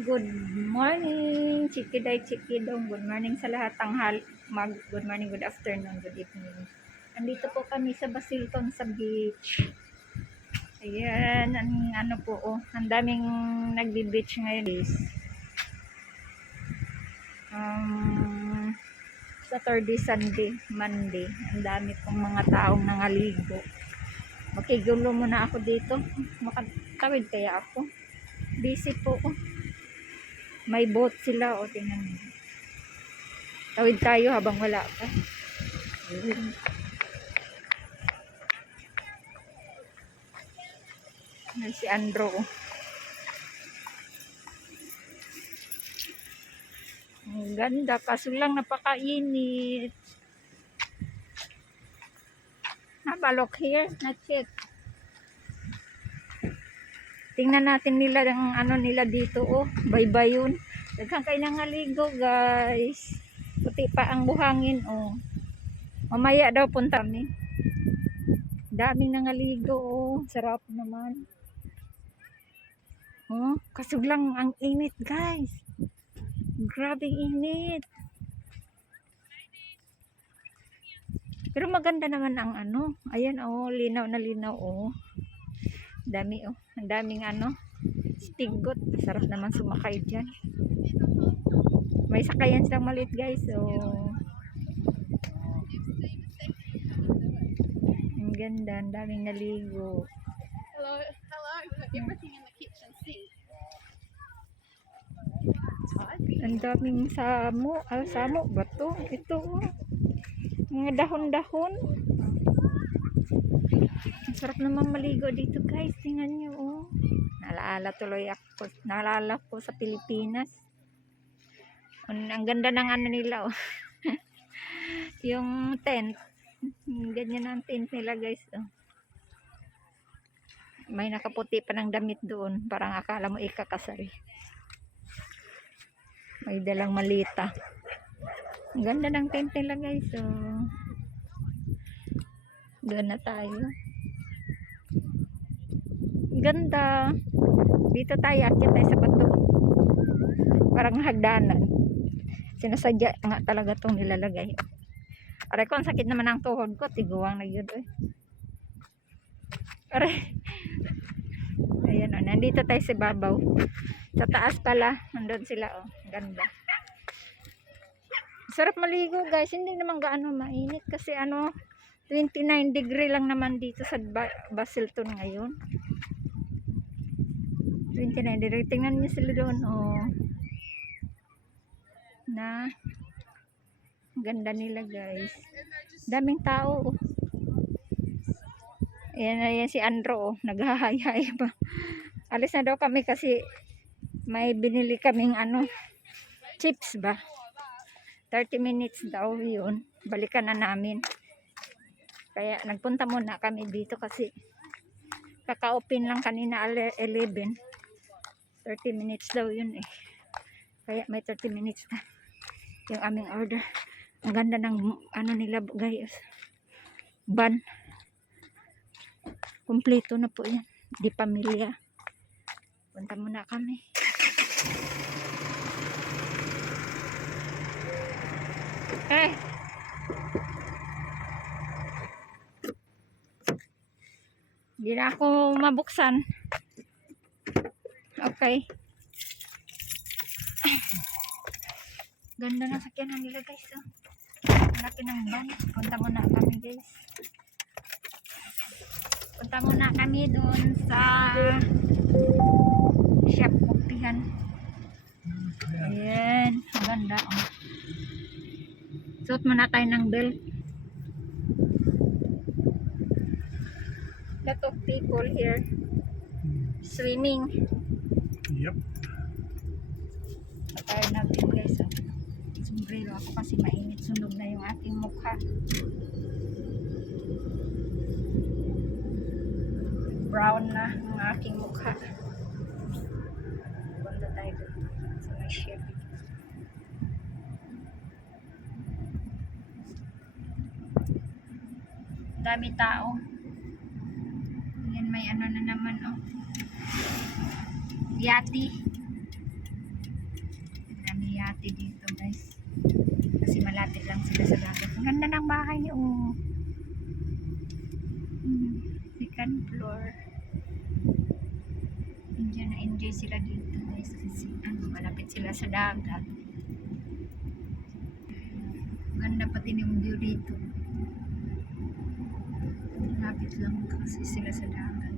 Good morning, chikiday chikidong. Good morning sa lahat. Good morning, good afternoon, good evening. Andito po kami sa Basilton sa beach. Ayan, ano po, ang daming nagbi-beach ngayon is Saturday, Sunday, Monday. Ang dami pong mga taong nangaligo. Makigulo muna ako dito. Makatawid kaya ako. Busy po. May boat sila, tingnan mo. Tawid tayo habang wala pa. Si Andro. Ang ganda, kaso lang napakainit. Nabalok here, na-check. Tingnan natin nila ang ano nila dito, baybayon. Daghang kayo nangaligo, guys. Puti pa ang buhangin, Mamaya daw punta kami. Daming nangaligo, sarap naman. Kaso lang ang init, guys. Grabing init. Pero maganda naman ang ano. Ayan, linaw na linaw, Dami, ang daming stigot. Sarap naman sumakay dyan. May sakayan silang maliit, guys. Ang ganda, ang daming naligo. Hello, everything in the kitchen sink. Ang daming samo ba to? Ito, mga dahon-dahon. Ang sarap naman maligo dito, guys. Tingnan nyo, Naalala ko sa Pilipinas. Ang ganda ng nila, Yung tent. Ganyan ang tent nila, guys, May nakaputi pa ng damit doon. Parang akala mo ikakasal. May dalang malita. Ang ganda ng tent nila, guys, Doon na tayo. Ganda. Dito tayo, akyat tayo sa bato. Parang hagdanan. Sinasadya nga talaga itong nilalagay. Aray ko, ang sakit naman ang tuhod ko. Tiguang na yun, Aray. Ayan, nandito tayo sa babaw. Sa taas pala, nandun sila, Ganda. Sarap maligo, guys. Hindi naman gaano mainit kasi 29 degree lang naman dito sa Basilton ngayon. 29 degree. Tingnan niyo sila doon, Na ganda nila, guys. Daming tao, Ayan si Andro, naghahayay pa. Alis na daw kami kasi may binili kaming chips ba. 30 minutes daw yun. Balikan na namin. Kaya nagpunta muna kami dito kasi kaka-open lang kanina 11. 30 minutes daw yun, Kaya may 30 minutes na yung aming order. Ang ganda ng nila, guys. Ban. Kompleto na po yan. Di pamilya. Punta muna kami. Hindi na ako mabuksan. Okay. Ganda na sakyanan nila, guys, Laki ng van. Punta muna kami, guys. Punta muna kami doon sa shop kopihan. Ayan. Ang ganda, Suot muna tayo ng belt. Lot of people here swimming. Yep. Tayo natin, guys, sombrero ako kasi mainit, sunog na yung ating mukha. Brown na ang aking mukha. Punta tayo sa may Chevy. Dami tao. Yan, may na naman, Yati. party dito guys. Kasi malapit lang sila sa dagat. Ang ganda ng bahay niyo. Oh. Second floor. Enjoy na enjoy sila dito guys. Kasi malapit sila sa dagat. Ganda pati yung view dito. Malapit lang kasi sila sa dagat.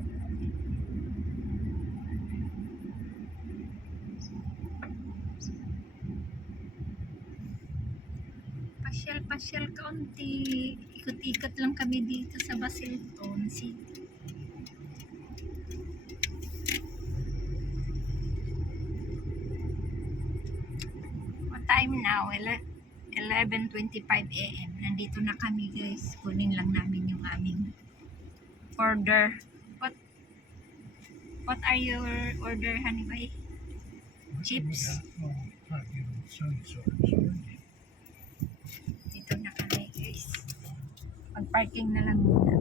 Pasyal kaunti. Ikot-ikot lang kami dito sa Basilton City. What time now? 11:25 AM. Nandito na kami guys. Kunin lang namin yung aming order. What are your order, honey boy? Chips. Dito na kami guys. Mag-parking na lang muna.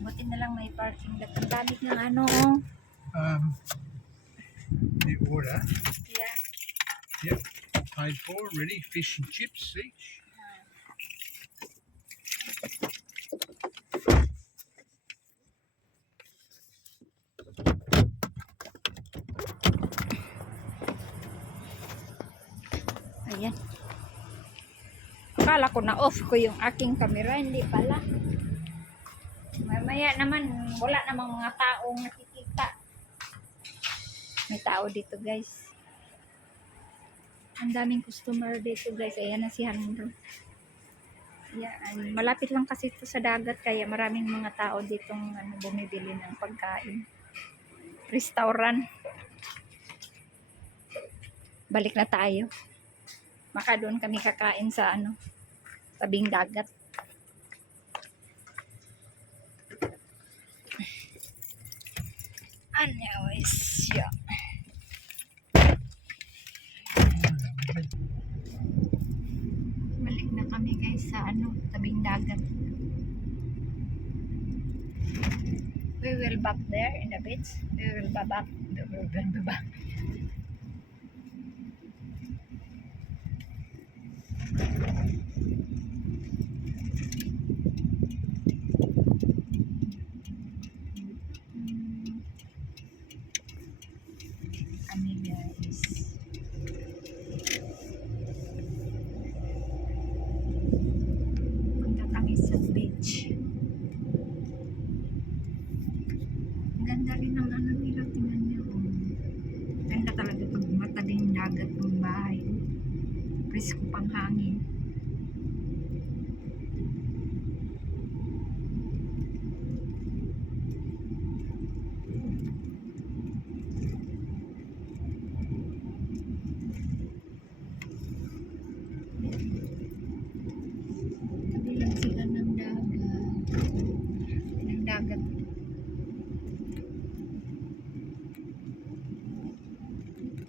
Buti na lang may parking lot. Ang dami ng ano. The order. Yeah. Yep. Paid for. Ready. Fish and chips each. Ayan. Akala ko na off ko yung aking camera. Hindi pala. Mamaya naman, wala namang mga taong nakikita. May tao dito guys. Ang daming customer dito guys. Ayan na si Handro. Yan. Malapit lang kasi ito sa dagat. Kaya maraming mga tao ditong bumibili ng pagkain. Restaurant. Balik na tayo. Maka doon kami kakain sa tabing dagat. Anyways, yeah. Balik na kami guys sa tabing dagat. We will back there in the beach. We will be back. Kami guys. Punta kami sa beach. Ang ganda rin ng nila. Tingnan niyo. Ganda talaga pag matabing dagat ng bahay. Presko pang hangin. Tabi lang sila ng dagat. Ng dagat.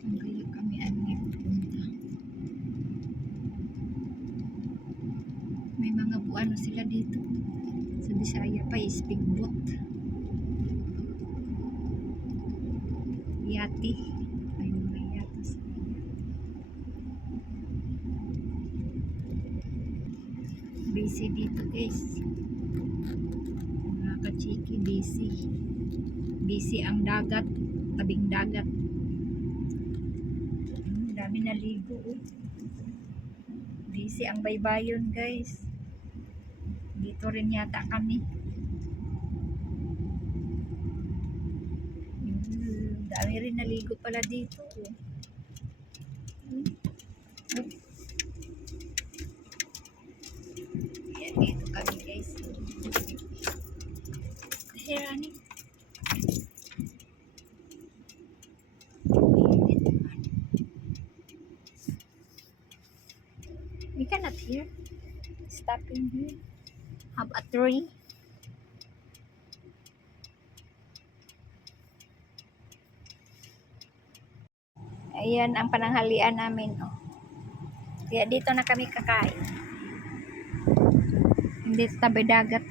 Ang kaya kami punta. May mga buano sila dito. Sa Bisaya pa, speedboat. Yati. May mga yati sila. Busy dito guys. Mga kachiki, busy. Busy ang dagat. Tabing dagat. Dami naligo. Busy ang baybayon guys. Dito rin yata kami. Dami rin naligo pala dito. Yan, dito kami guys. Here, honey. We cannot hear. Stopping here. Have a tree. Ayan ang pananghalian namin. Oh. Kaya dito na kami kakain. Hindi sa tabi dagat.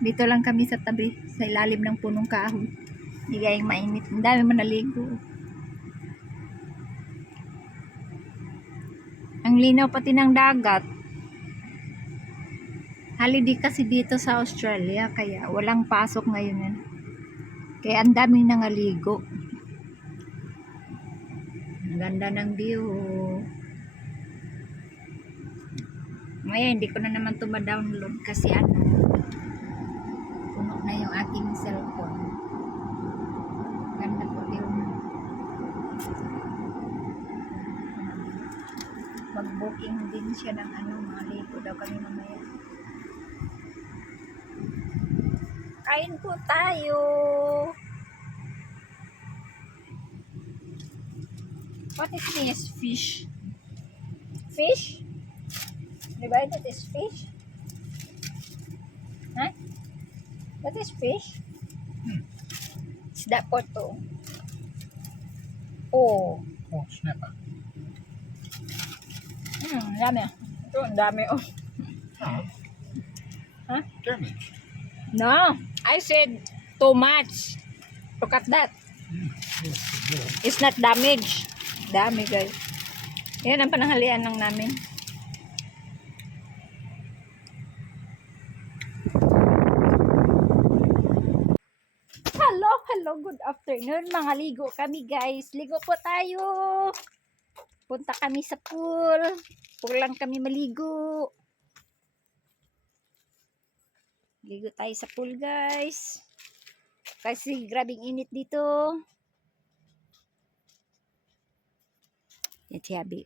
Dito lang kami sa tabi. Sa ilalim ng punong kahoy. Hindi kayang mainit. Ang dami manaligo. Ang linaw pati ng dagat. Holiday kasi dito sa Australia, kaya walang pasok ngayon yan. Kaya ang daming nangaligo. Ang ganda ng view. Ngayon, hindi ko na naman ito ma-download kasi puno na yung aking cellphone. Ganda po view. Mag-booking din siya ng maligo daw kami mamaya. Kain po tayo. What is this? Fish. Fish? Diba that is fish? Huh? That is fish? Isda po to. Oh. Oh, snapper. Dami. Ito, ang dami oh. Oh. Huh? Damaged. No, I said too much. Look at that. Yes, good. It's not damaged. Dami guys. Yan ang pananghalian lang namin. Hello, good afternoon. Mga ligo kami guys. Ligo po tayo. Punta kami sa pool. Pool lang kami maligo. Ligo tayo sa pool guys. Kasi grabing init dito. Yan si Abi.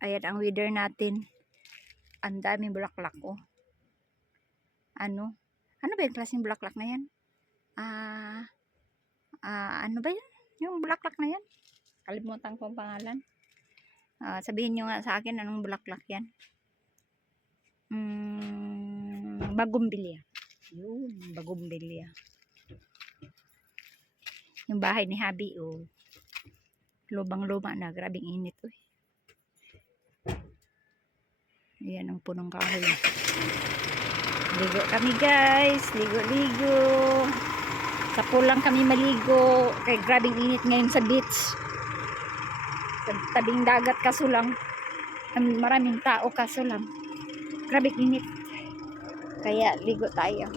Ayan ang weather natin. Ang daming bulaklak oh. Ano ba yung klaseng bulaklak na yan? Ano ba yan? Yung bulaklak na yan? Kalimutan ko ang pangalan. Sabihin nyo nga sa akin anong bulaklak yan. Bagumbilya. Yun, bagumbilya. Yung bahay ni Habi, oh. Lubang-luma na. Grabing init, oh. Ayan ang punong kahoy. Ligo kami, guys. Ligo-ligo. Sa pool lang kami maligo. Kaya grabing init ngayon sa beach. Sa tabing dagat kaso lang. Maraming tao kaso lang. Grabing init. Kaya ligo tayo.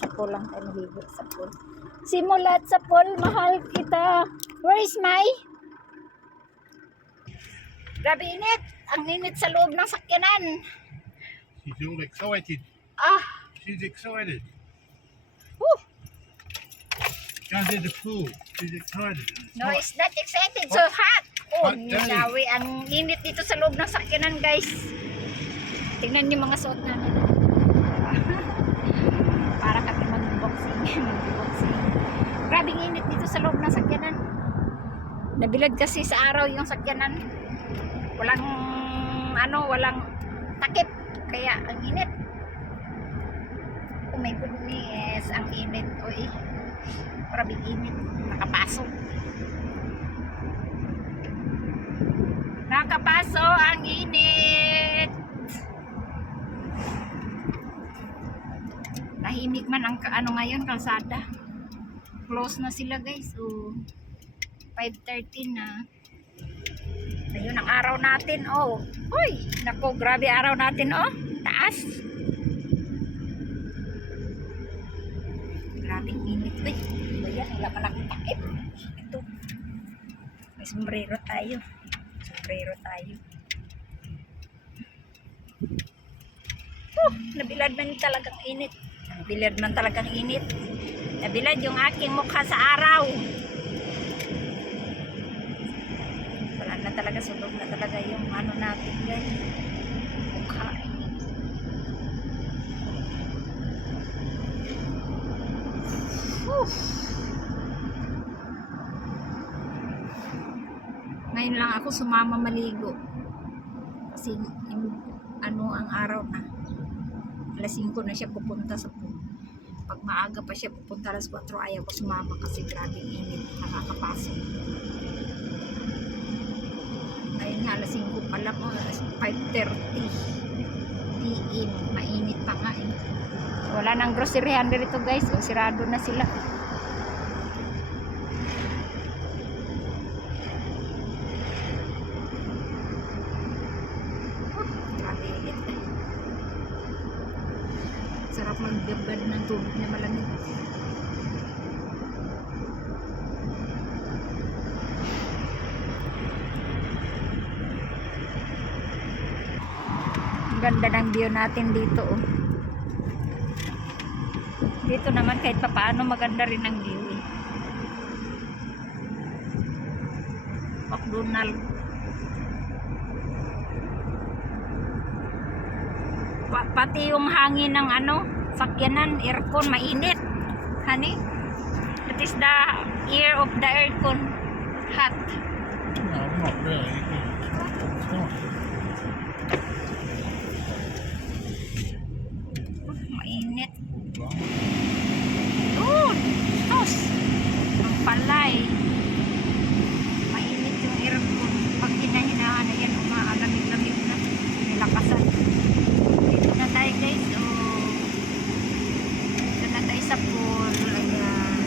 Sa pool lang tayo maligo. Sa pool. Simulat sa pool, mahal kita. Where is my? Grabe init. Ang init sa loob ng sakyanan. She's all excited. She's excited. Woo. Go to the pool. She's excited. No, it's not excited. So hot. Oh, Hot day. nawi. Ang init dito sa loob ng sakyanan, guys. Tingnan niyo mga suot namin. Para kami mag-boxing. Mag-boxing. Grabing init dito sa loob ng sakyanan. Nabilad kasi sa araw yung sakyanan. Walang takip. Kaya ang init. Oh my goodness, ang init. Uy, grabing init. Nakapasok. Nakapasok ang init. Tahimik man ang ngayon, kalsada. Close na sila guys. So, 5:30 na. Ayun ang araw natin. Oh. Uy, nako, grabe araw natin. Oh, taas. Grabing init. Uy, yan, wala pa lang takip. Ito. May sombrero tayo. Sombrero tayo. Nabilad man talagang init. Nabilad man talagang init. Nabilad yung aking mukha sa araw. Wala na talaga, sulog na talaga yung natin guys. Mukha. Ngayon lang ako sumama maligo. Kasi ang araw na. Alas 5 na siya pupunta sa pool. Pag maaga pa siya pupunta alas 4, ayaw ko sumama kasi grabing init. Nakakapasok. Ayun nga, alas 5 pa lang. Alas 5:30 PM. Mainit pa nga eh. Wala nang groceryhan dito guys. O, sirado na sila. maggabad ng tubig na malamig. Ang ganda ng view natin dito, oh. Dito naman kahit papaano maganda rin ang view, eh. McDonald. Pati yung hangin ng ano, sakyanan, aircon, mainit. Honey, that is the air of the aircon. Hot. No, not really. It's not. Mainit. Oh, tos. Ang palay. Mainit yung aircon. Pag hinahinahan na yan, umaalamig-lamig na. Nilakasan. Dito na tayo guys. Oh. Dito na tayo sa pool. Ayan.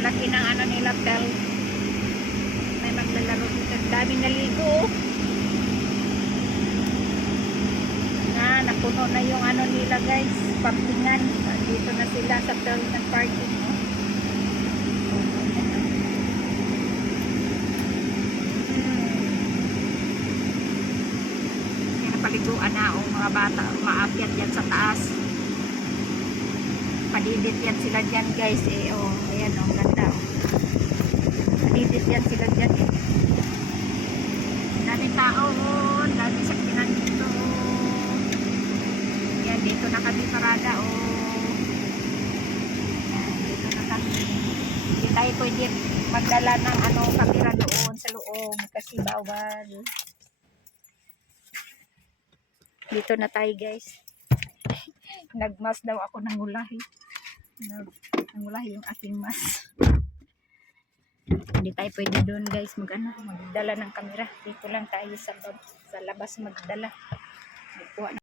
Laki ng ano nila, bell. May maglalaro dito. Ang daming naligo. Napuno na yung ano nila guys. Parkingan. Dito na sila sa terminal parking. Oh. Paliguan na ang mga bata, umaakyat yan sa taas, padidit yan sila dyan guys, eh. Oh, ayan, oh, ganda, oh. Padidit yan sila dyan, eh. Daming tao, oh. Daming sakyanan dito, oh. Yan, dito na kami parada, oh. Yan, dito na kami. Hindi tayo pwede magdala ng ano, kamera doon sa loob kasi bawal. Dito na tayo guys. Nagmas daw ako ng ulahi. Nangulahi yung aking mas. Hindi tayo pwede doon guys magdala ng kamera. Dito lang tayo sa labas magdala. Magkuha na.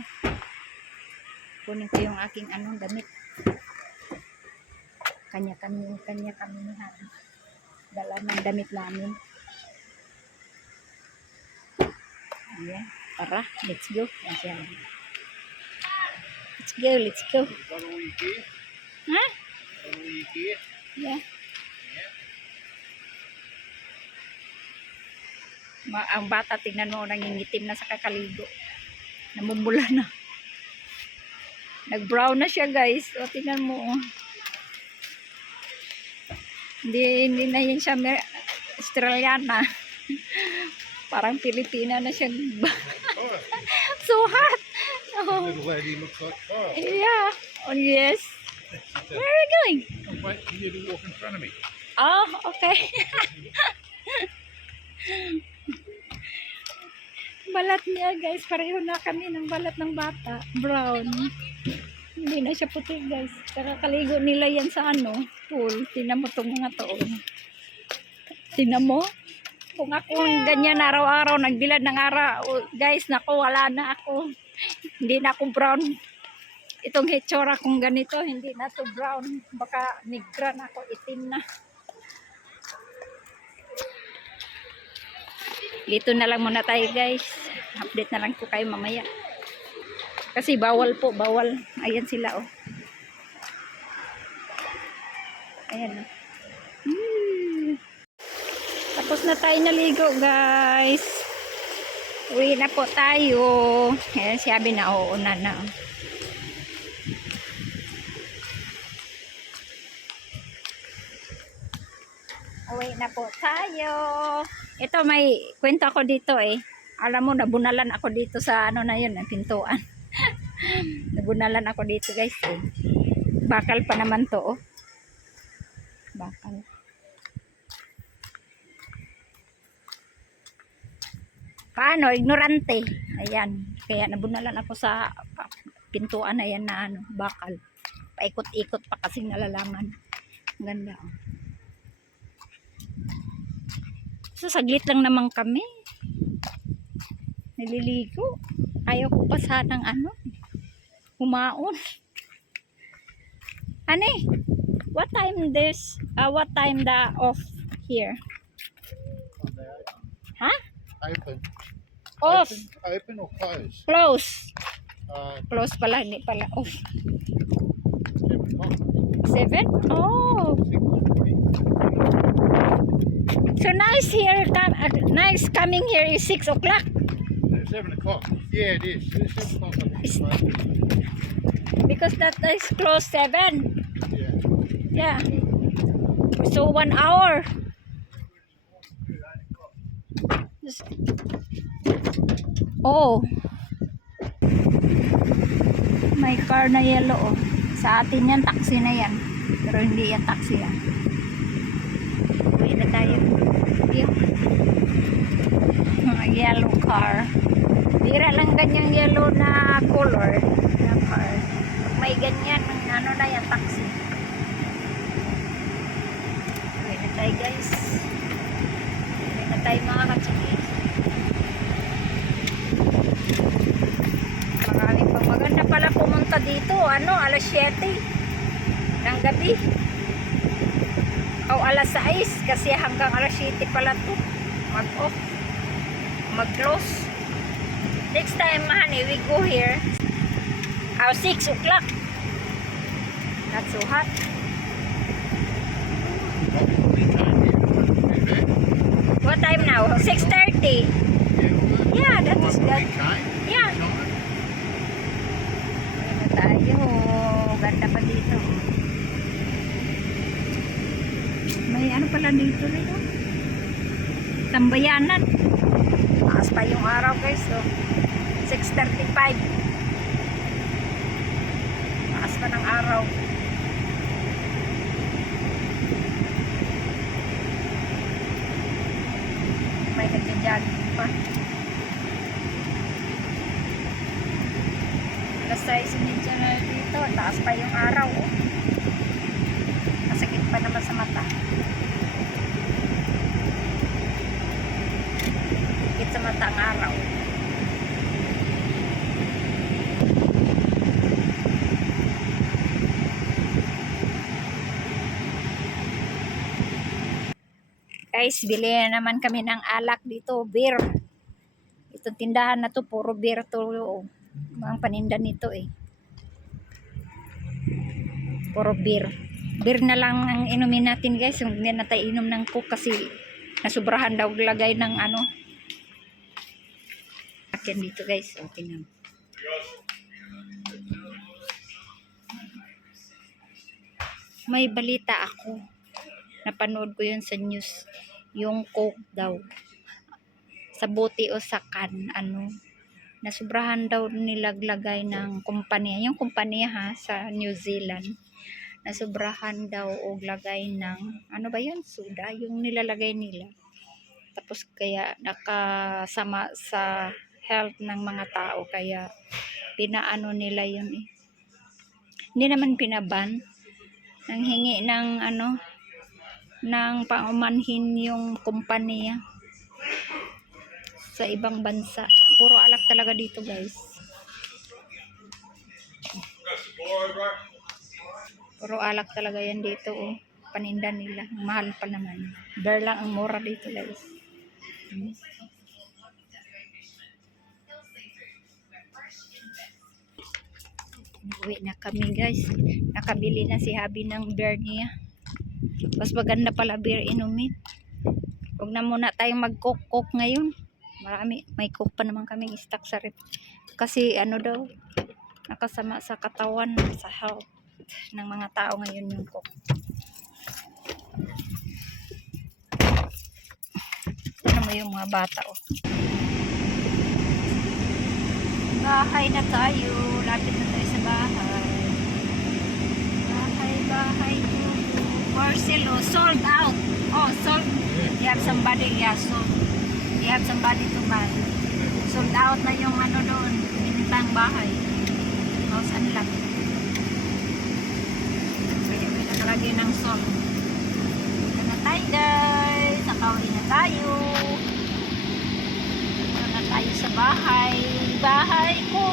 Kunin ko yung aking damit. Kanya kami dala ng damit namin. Ayan. Tara, let's go. Ayan. Let's go, let's go. Ha? Yeah. Ang bata, tingnan mo, nangingitim na sa kakaligo. Namumula na. Nag-brown na siya, guys. O, tingnan mo. Hindi na yun siya Australiana. Parang Pilipina na siya. So hot. Oh. Little lady looks like fire. Yeah. Oh, yes. Where are you going? I'm waiting for you to walk in front of me. Oh, okay. Balat niya, guys. Pareho na kami ng balat ng bata. Brown. Hindi na siya puti, guys. Kakaligo nila yan sa pool. Tingnan mo itong mga taon. Tingnan mo. Kung ako ganyan araw-araw, nagbilad ng araw, guys, naku, wala na ako. Hindi na ako brown. Itong hitsura kung ganito, hindi na to brown. Baka nigra na ako, itim na. Dito na lang muna tayo, guys. Update na lang ko kayo mamaya. Kasi bawal po, bawal. Ayan sila, oh. Ayan, oh. Tapos na tayo naligo, guys. Uwi na po tayo. Ayan, sabi na, oo na. Uwi na po tayo. Ito, may kwento ako dito, eh. Alam mo, nabunalan ako dito sa na yun, pintuan. Nabunalan ako dito, guys, eh. Bakal pa naman to, oh. Bakal. Paano? Ignorante. Ayan. Kaya nabunalan ako sa pintuan na yan na bakal. Paikot-ikot pa kasi nalalaman. Ang ganda. Oh. So, saglit lang naman kami. Naliligo. Ayaw ko pa sanang humaon. Ani? What time the off here? Huh? Open. Off. Open or closed? Close. Uh, Close pala, hindi pala off. 7? Oh. So nice here. Nice coming here is 6 o'clock. 7 o'clock. Yeah, it is. 7 o'clock. I think, right? Because that is close 7. Yeah. Yeah. So 1 hour. Oh. May car na yellow oh. Sa atin yan, taxi na yan. Pero hindi yan taxi yan. Uwi na tayo. Yung mga yellow car. Bira lang ganyang yellow na color na car. Pag may ganyan, ano na yan, taxi. Uwi na tayo guys. Uwi na tayo mga kachikis. Maraming pang maganda pala pumunta dito. Ano, alas 7 ng gabi. O alas 6 kasi hanggang alas 7 pala to. Mag-off. Mag-close. Next time, honey, we go here. 6 o'clock. Not so hot. What time now? 6:30. Yeah, that is good. Yeah. Ano tayo? Ganda pa dito. May ano pala dito rin. Tambayanan. Taas pa yung araw guys. So, 6:35. Taas pa ng araw. May nagja-jogging pa. Alas 6:30 na dito. Taas pa yung araw. Oh. Masakit pa naman sa mata. Sakit sa mata ang araw. Guys, bili na naman kami ng alak dito, beer. Itong tindahan na to, puro beer to. Oh. Mga paninda nito eh. Puro beer. Beer na lang ang inumin natin guys. Hindi na tayo inom ng coke kasi nasubrahan daw lagay ng ano. Akin dito guys. Okay na. May balita ako. Napanood ko yun sa news. Yung coke daw. Sa bote o sa can. Ano. Nasubrahan daw nilaglagay ng kumpanya. Yung kumpanya ha. Sa New Zealand. Nasubrahan daw o lagay ng. Ano ba yun? Soda. Yung nilalagay nila. Tapos kaya nakasama sa health ng mga tao. Kaya pinaano nila yun eh. Hindi naman pinaban. Nang hingi ng ano. Nang paumanhin yung kumpanya sa ibang bansa. Puro alak talaga dito guys. Puro alak talaga yan dito oh. Paninda nila. Mahal pa naman. Beer lang ang mura dito guys. Uwi na kami guys. Nakabili na si Habi ng beer niya. Mas maganda pala beer inumin. Huwag na muna tayong mag-coke ngayon. Marami, may coke pa naman kaming stock sa rep. Kasi ano daw, nakasama sa katawan, sa health ng mga tao ngayon yung coke. Ano mo yung mga bata oh. Bahay na tayo. Lapit na tayo sa bahay. Bahay. Marcelo, sold out. Oh, sold. You have somebody, yeah, sold. You have somebody to buy. Sold out na yung ano doon. Binintang bahay. House unlock. Kaya may nakalagay ng sold. Ito na tayo guys. Nakauwi na tayo. Ito na tayo sa bahay. Bahay ko.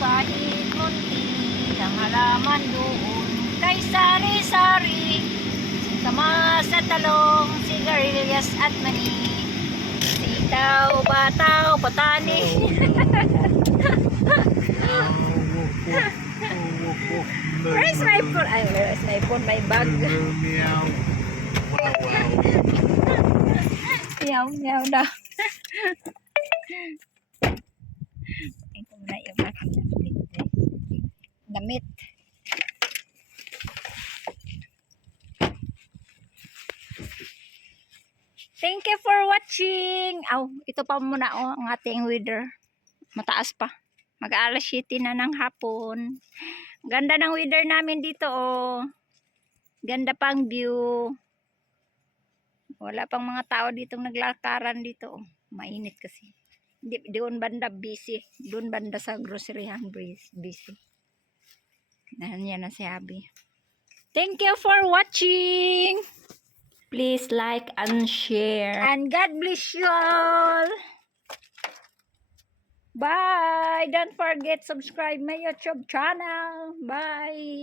Kahit munti. Ang halaman doon. Kay sari-sari. Kamas at talong, sigarilyas at mani. Sitaw, bataw, patani. Where's my food? Ay, where's May phone, may bag. Meow. Wow, wow. Meow, meow daw. Tingnan ko muna yung aking damit. Thank you for watching. Aw, ito pa muna ang ating weather. Mataas pa. Mag-alas 7 na ng hapon. Ganda ng weather namin dito Ganda pang view. Wala pang mga tao ditong naglakaran dito Mainit kasi. Doon banda busy. Doon banda sa groceryhan busy. Yan na si Abby. Thank you for watching. Please like and share. And God bless you all. Bye. Don't forget subscribe my YouTube channel. Bye.